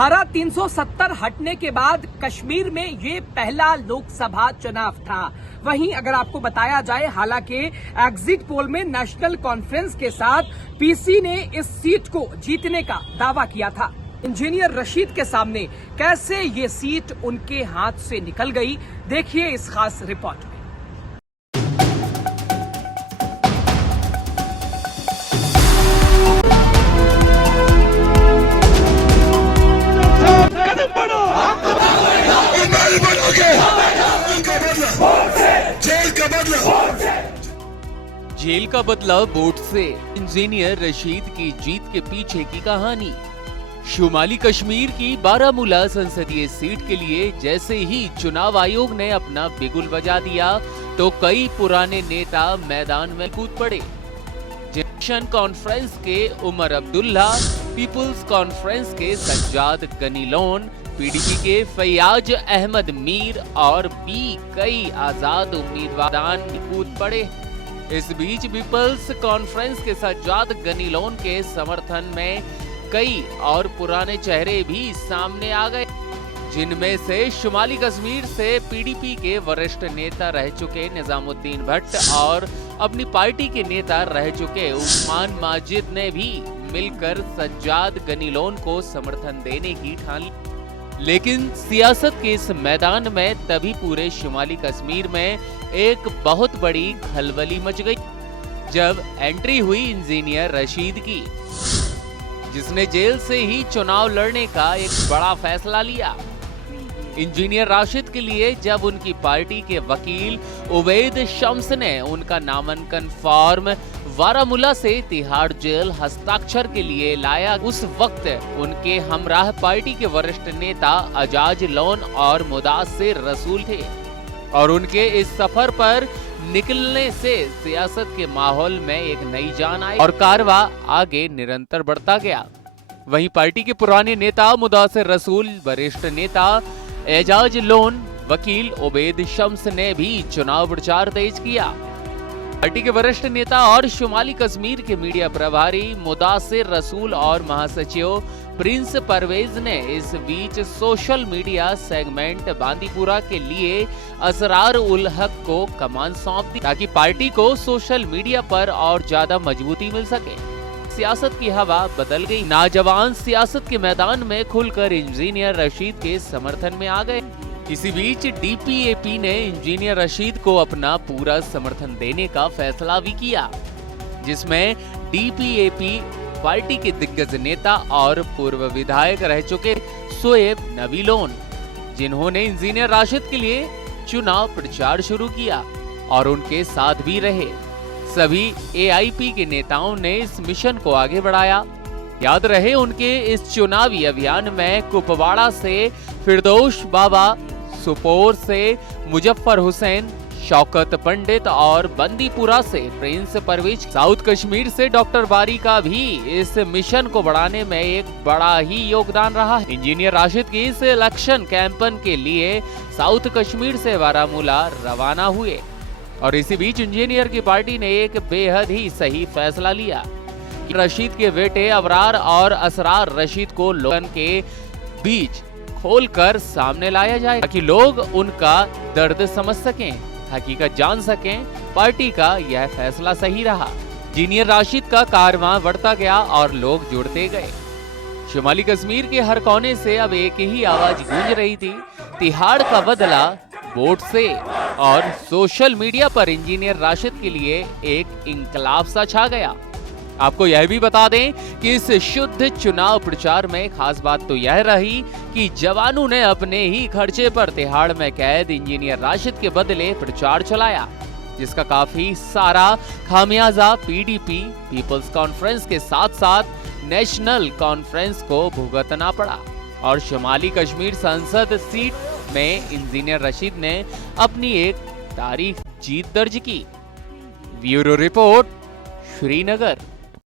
धारा 370 हटने के बाद कश्मीर में ये पहला लोकसभा चुनाव था। वहीं अगर आपको बताया जाए, हालांकि एग्जिट पोल में नेशनल कॉन्फ्रेंस के साथ पीसी ने इस सीट को जीतने का दावा किया था। इंजीनियर रशीद के सामने कैसे ये सीट उनके हाथ से निकल गई, देखिए इस खास रिपोर्ट में। जेल का बदला वोट से, इंजीनियर रशीद की जीत के पीछे की कहानी। शुमाली कश्मीर की बारामूला संसदीय सीट के लिए जैसे ही चुनाव आयोग ने अपना बिगुल बजा दिया तो कई पुराने नेता मैदान में कूद पड़े। नेशनल कॉन्फ्रेंस के उमर अब्दुल्ला, पीपुल्स कॉन्फ्रेंस के सज्जाद गनी लोन, पीडीपी के फैयाज अहमद मीर और भी कई आजाद उम्मीदवार कूद पड़े। इस बीच पीपल्स कॉन्फ्रेंस के सज्जाद गनी लोन के समर्थन में कई और पुराने चेहरे भी सामने आ गए, जिनमें से शुमाली कश्मीर से पीडीपी के वरिष्ठ नेता रह चुके निजामुद्दीन भट्ट और अपनी पार्टी के नेता रह चुके उस्मान माजिद ने भी मिलकर सज्जाद गनी लोन को समर्थन देने की ठान ली। लेकिन सियासत के इस मैदान में तभी पूरे शुमाली कश्मीर में एक बहुत बड़ी खलबली मच गई जब एंट्री हुई इंजीनियर रशीद की, जिसने जेल से ही चुनाव लड़ने का एक बड़ा फैसला लिया। इंजीनियर राशिद के लिए जब उनकी पार्टी के वकील उवैद शम्स ने उनका नामांकन फॉर्म बारामूला से तिहाड़ जेल हस्ताक्षर के लिए लाया, उस वक्त उनके हमराह पार्टी के वरिष्ठ नेता अजाज लोन और मुदासिर रसूल थे और उनके इस सफर पर निकलने से सियासत के माहौल में एक नई जान आई और कारवा आगे निरंतर बढ़ता गया। वहीं पार्टी के पुराने नेता मुदासिर रसूल, वरिष्ठ नेता एजाज लोन, वकील उबैद शम्स ने भी चुनाव प्रचार तेज किया। पार्टी के वरिष्ठ नेता और शुमाली कश्मीर के मीडिया प्रभारी मुदासिर रसूल और महासचिव प्रिंस परवेज ने इस बीच सोशल मीडिया सेगमेंट बांदीपुरा के लिए असरार उल हक को कमान सौंप दी ताकि पार्टी को सोशल मीडिया पर और ज्यादा मजबूती मिल सके। सियासत की हवा बदल गई। नौजवान सियासत के मैदान में खुलकर इंजीनियर रशीद के समर्थन में आ गए। इसी बीच डीपीएपी ने इंजीनियर रशीद को अपना पूरा समर्थन देने का फैसला भी किया, जिसमें डीपीएपी पार्टी के दिग्गज नेता और पूर्व विधायक रह चुके शोएब नबी लोन, जिन्होंने इंजीनियर राशिद के लिए चुनाव प्रचार शुरू किया और उनके साथ भी रहे। सभी एआईपी के नेताओं ने इस मिशन को आगे बढ़ाया। याद रहे, उनके इस चुनावी अभियान में कुपवाड़ा से फिरदौश बाबा, सुपोर से मुजफ्फर हुसैन, शौकत पंडित और बंदीपुरा से प्रिंस परवेज, साउथ कश्मीर से डॉक्टर बारी का भी इस मिशन को बढ़ाने में एक बड़ा ही योगदान रहा है। इंजीनियर राशिद की इस इलेक्शन कैंपेन के लिए साउथ कश्मीर से बारामूला रवाना हुए और इसी बीच इंजीनियर की पार्टी ने एक बेहद ही सही फैसला लिया कि रशीद के बेटे अबरार और असरार रशीद को लोगों के बीच खोलकर सामने लाया जाए ताकि लोग उनका दर्द समझ सकें, हकीकत जान सकें। पार्टी का यह फैसला सही रहा। इंजीनियर राशिद का कारवां बढ़ता गया और लोग जुड़ते गए। शुमाली कश्मीर के हर कोने से अब एक ही आवाज गूंज रही थी, तिहाड़ का बदला वोट से। और सोशल मीडिया पर इंजीनियर राशिद के लिए एक इंकलाब सा छा गया। आपको यह भी बता दें कि इस शुद्ध चुनाव प्रचार में खास बात तो यह रही कि जवानों ने अपने ही खर्चे पर तिहाड़ में कैद इंजीनियर राशिद के बदले प्रचार चलाया, जिसका काफी सारा खामियाजा पीडीपी, पीपल्स कॉन्फ्रेंस के साथ साथ नेशनल कॉन्फ्रेंस को भुगतना पड़ा और शुमाली कश्मीर संसद सीट में इंजीनियर रशीद ने अपनी एक तारीख जीत दर्ज की। Bureau report, Srinagar.